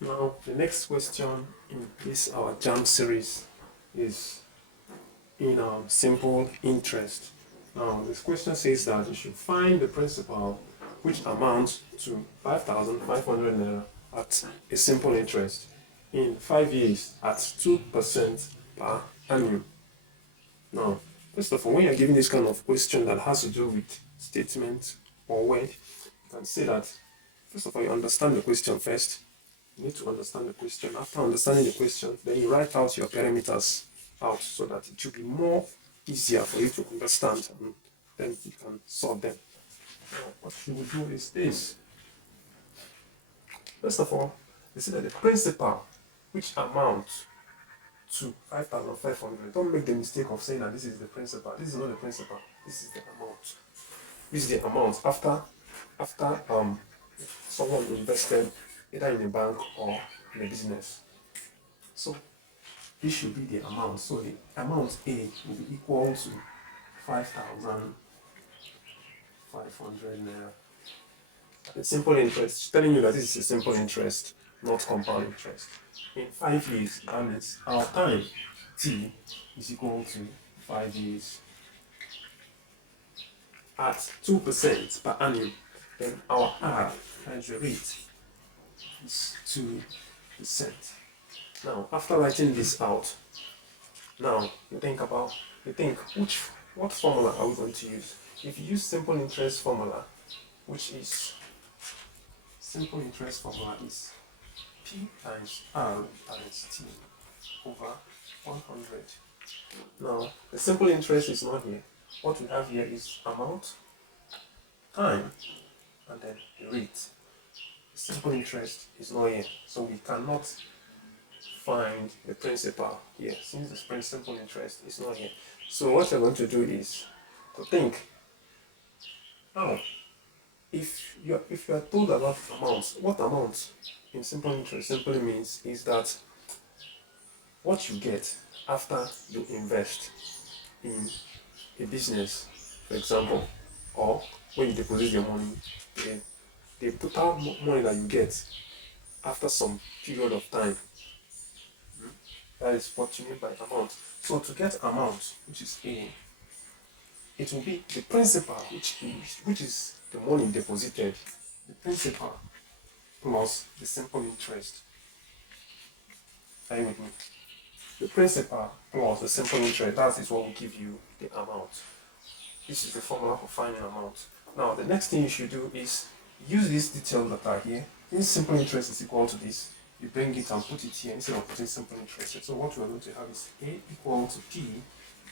Now, the next question in this our JAMB series is in simple interest. Now, this question says that you should find the principal which amounts to 5,500 naira at a simple interest in 5 years at 2% per annum. Now, first of all, when you're given this kind of question that has to do with statement or word, you can say that first of all, you understand the question first. You need to understand the question. After understanding the question, then you write out your parameters out so that it will be more easier for you to understand, and then you can solve them. Now, what you will do is this. First of all, you see that the principal, which amounts to 5,500, don't make the mistake of saying that this is the principal. This is not the principal. This is the amount. This is the amount after someone invested either in a bank or in a business. So this should be the amount. So the amount A will be equal to 5,500 naira. The simple interest, telling you that this is a simple interest, not compound interest. In 5 years, that means our time T is equal to 5 years at 2% per annum. Then our R times the rate is 2%. Now, after writing this out, now you think what formula are we going to use? If you use simple interest formula, which is simple interest formula is P times R times T over 100. Now, the simple interest is not here. What we have here is amount, time, and then the rate. The simple interest is not here, so we cannot find the principal here since the simple interest is not here. So what you're going to do is to think, now, if you are told about amounts, what amount in simple interest simply means is that what you get after you invest in a business, for example, or when you deposit your money, the total money that you get after some period of time. That is what you mean by amount. So to get amount, which is A, it will be the principal, which is the money deposited, the principal plus the simple interest. Are you with me? The principal plus the simple interest, that is what will give you the amount. This is the formula for finding amount. Now, the next thing you should do is use these details that are here. This simple interest is equal to this. You bring it and put it here instead of putting simple interest. So what we are going to have is A equal to P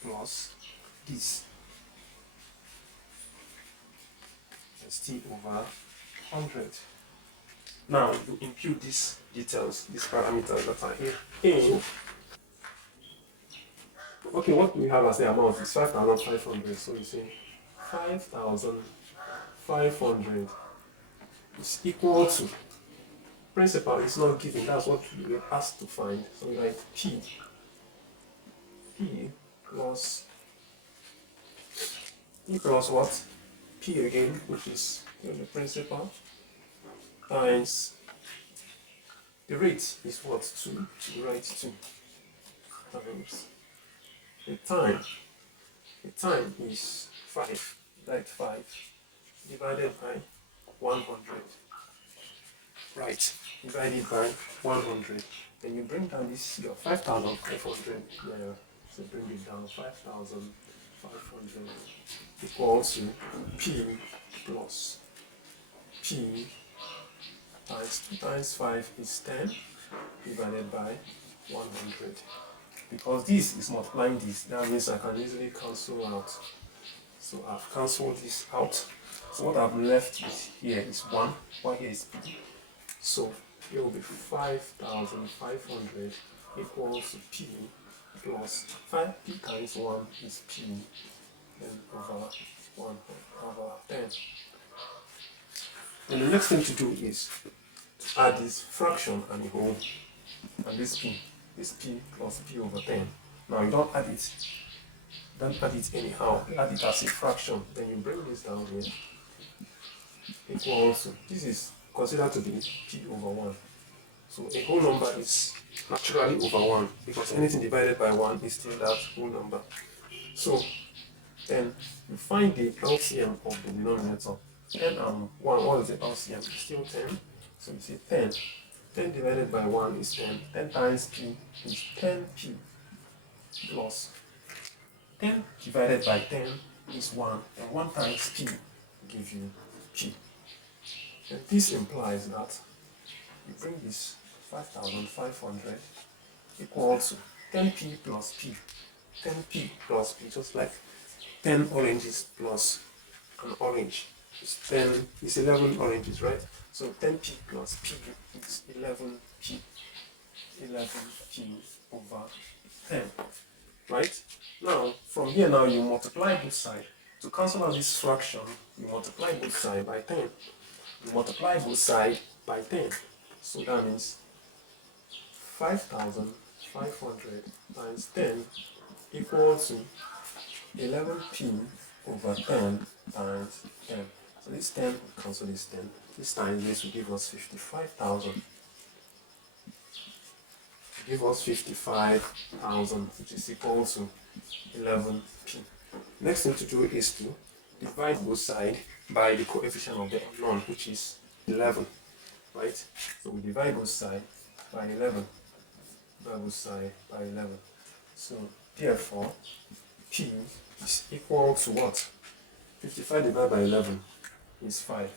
plus this. That's T over 100. Now you impute these details, these parameters that are here in. Okay, what we have as the amount is 5,500. So you say 5,500 is equal to principal is not given, that's what we were asked to find. So we write P plus what? P again, which is the principal, times the rate is what? 2. We write 2 times the time. The time is 5. Write 5 divided by 100. Right, divided by 100. Then you bring down this your 5,500 naira. So bring it down 5,500 equals to P plus P times 2 times 5 is 10 divided by 100. Because this is multiplying this, that means I can easily cancel out. So I've cancelled this out. So what I've left with here is 1, while here is P. So here will be 5,500 equals to P plus 5P times 1 is P, then over 1 over 10. And the next thing to do is to add this fraction and the whole, and this P plus P over 10. Now you don't add it anyhow, add it as a fraction, then you bring this down here, equals to, this is considered to be P over 1. So a whole number is naturally over 1 because anything divided by 1 is still that whole number. So then you find the LCM of the denominator. 10 and 1, what is the LCM? It's still 10. So you say 10. 10 divided by 1 is 10. 10 times p is 10p plus 10 divided by 10 is 1. And 1 times p gives you p. And this implies that you bring this 5,500 equal to 10p plus p. 10p plus p, just like 10 oranges plus an orange. It's 11 oranges, right? So 10p plus p is 11p. 11p over 10, right? Now, from here now, you multiply both sides. To cancel out this fraction, you multiply both sides by 10. You multiply both sides by 10. So that means 5,500 times 10 equal to 11p over 10 times 10. So this 10 will cancel this 10. This times this will give us 55,000. Give us 55,000, which is equal to 11p. Next thing to do is to divide both sides by the coefficient of the unknown, which is 11, right? So we divide both sides by 11. Divide both sides by 11. So therefore, p is equal to what? 55 divided by 11 is 5.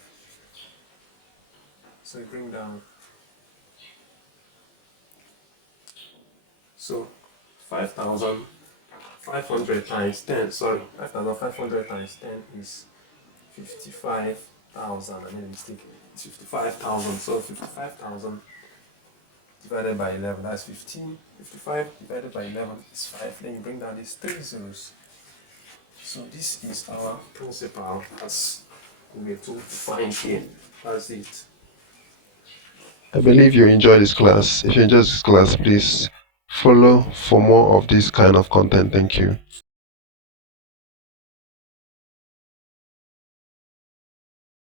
So we bring down. So 5,500 times 10, 5,500 times 10 is 55,000. I made a mistake. It's 55,000. So 55,000 divided by 11, that's 15. 55 divided by 11 is 5. Then you bring down these 3 zeros. So this is our principal as we were told to find here. That's it. I believe you enjoy this class. If you enjoy this class, please follow for more of this kind of content. Thank you.